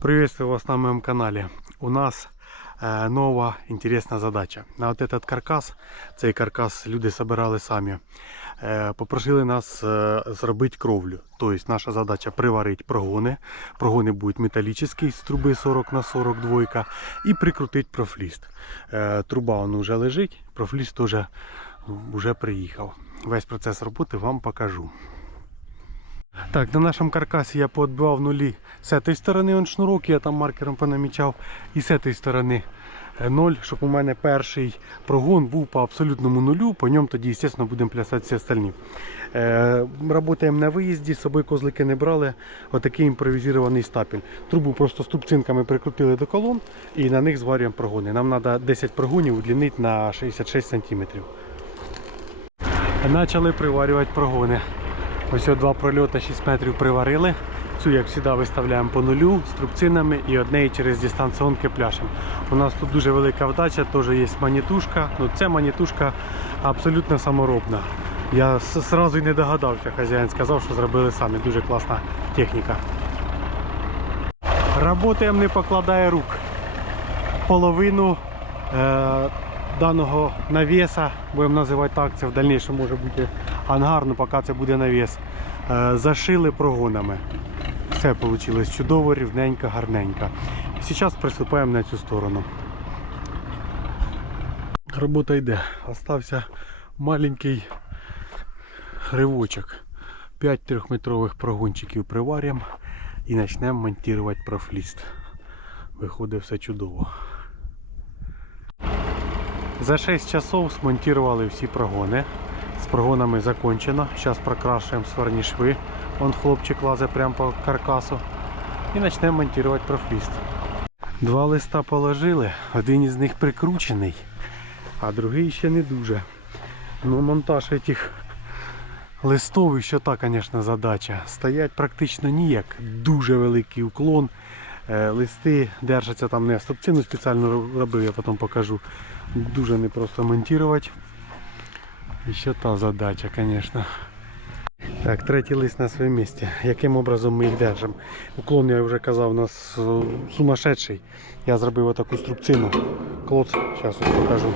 Приветствую вас на моем канале. У нас э, нова интересная задача. На вот этот каркас, цей каркас люди собирали самі, э, попросили нас э, зробити кровлю. Тобто наша задача приварити прогони. Прогони будуть металічні з труби 40 на 40 двойка і прикрутити профліст. Э, труба он вже лежить, профліст теж вже ну, приїхав. Весь процес роботи вам покажу. Так, на нашому каркасі я поотбивав нулі з цієї сторони он шнурок, я там маркером понамічав. І з цієї сторони 0, е, щоб у мене перший прогон був по абсолютному нулю, по ньому тоді, звісно, будемо плясати всі остальні. Е, Работаємо на виїзді, з собою козлики не брали. Отакий імпровізірований стапель. Трубу просто ступцинками прикрутили до колон і на них зварюємо прогони. Нам треба 10 прогонів удлінити на 66 см. Почали приварювати прогони. Ось два прольоти 6 метрів приварили. Цю, як завжди, виставляємо по нулю з трубцинами і одне через дистанціонки пляшем. У нас тут дуже велика вдача, теж є манітушка. Ну, Ця манітушка абсолютно саморобна. Я одразу й не догадався, хазяїн сказав, що зробили самі. Дуже класна техніка. Работаємо не покладає рук. Половину е даного навеса, будемо називати так, це в дальнішому може бути ангар, але поки це буде навес. Е, зашили прогонами. Все вийшло чудово, рівненько, гарненько. зараз приступаємо на цю сторону. Робота йде. Остався маленький ривочок. 5 трьохметрових прогончиків приварюємо і почнемо монтувати профліст. Виходить все чудово. За 6 часов смонтировали всі прогони. З прогонами закончено. Зараз прокрашуємо сварні шви. Вон хлопчик лазить прямо по каркасу. І почнемо монтувати профліст. Два листа положили, один із них прикручений, а другий ще не дуже. Ну Монтаж цих листов, що та, звісно, задача. Стоять практично ніяк. Дуже великий уклон. Е, листи держаться там не стопцину спеціально робив, я потім покажу. Дуже непросто монтувати. І ще та задача, звісно. Так, третій лист на своєму місці. Яким образом ми їх держимо? Уклон, я вже казав, у нас е, сумасшедший. Я зробив отаку струбцину. Клоц, зараз покажу.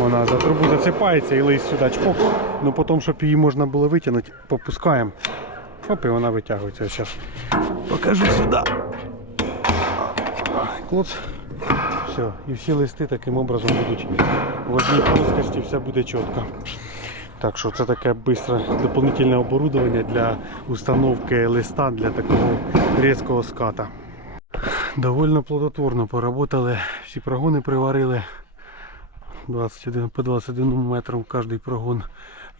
Вона за трубу зацепається і лист сюди чпок. Ну потім, щоб її можна було витягнути, попускаємо. Хоп, і вона витягується. Зараз покажу сюди. Клоц. Все. І всі листи таким образом будуть в одній плоскості, все буде чітко. Так що це таке швидке доповнительне оборудовання для установки листа для такого різкого ската. Довольно плодотворно поработали, всі прогони приварили 21, по 21 метру в кожний прогон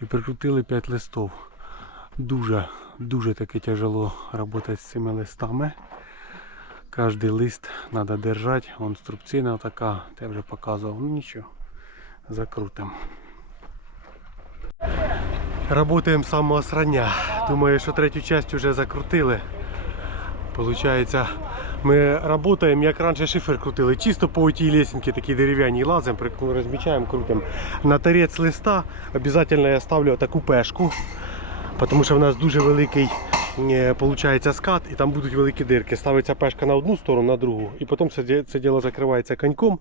і прикрутили 5 листов. Дуже дуже таки тяжело працювати з цими листами. Кожен лист треба держати, вон струбцина така, я вже показував, ну нічого, закрутим. Работаємо з самого срання. Думаю, що третю часть вже закрутили. Получається, ми працюємо, як раніше шифер крутили. Чисто по тій лесенці такі дерев'яні лазимо, розмічаємо, крутимо. На торець листа обов'язково я ставлю таку пешку тому що в нас дуже великий е, получається, скат і там будуть великі дирки. Ставиться пешка на одну сторону, на другу. І потім це це діло закривається коньком.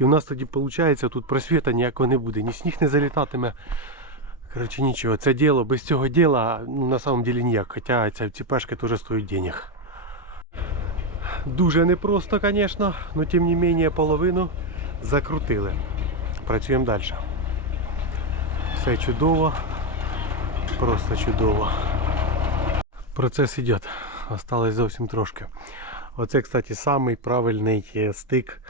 І у нас тоді виходить, тут просвіта ніякого не буде, ні сніг не залітатиме. Коротше, нічого, це діло без цього діла ну, на самом деле ніяк. Хоча ці пешки теж стоять денег. Дуже непросто, звісно, але тим не менше половину закрутили. Працюємо далі. Все чудово. Просто чудово. Процес йде, осталось зовсім трошки. Оце, кстати, самий правильний е, стик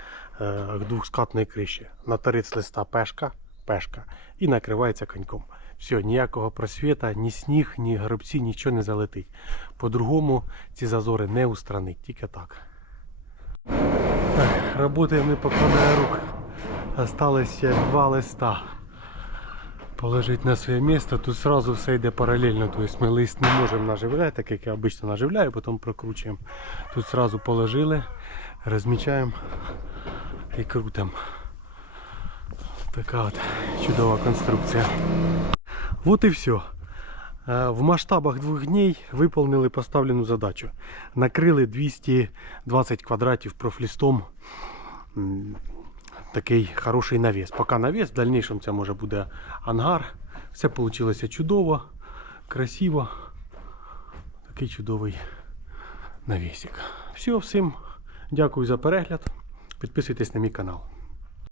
е, двохскатної криші. На тариць листа пешка, пешка і накривається коньком. Все, ніякого просвіта, ні сніг, ні гробці, нічого не залетить. По-другому ці зазори не устранить, тільки так. Роботи не покладає рук. Осталось е, два листа положити на своє місце, тут сразу все йде паралельно. Тобто Ми лист не можемо наживляти, так як я обично наживляю, потім прокручуємо. Тут сразу положили, розмічаємо і крутим. Така от чудова конструкція. Вот и все. Е, в масштабах двух дней выполнили поставленную задачу. Накрыли 220 квадратів профлистом такий хороший навіс. Поки навіс, в дальнішому це може буде ангар. Все вийшло чудово, красиво. Такий чудовий навісик. Все, всім дякую за перегляд. Підписуйтесь на мій канал.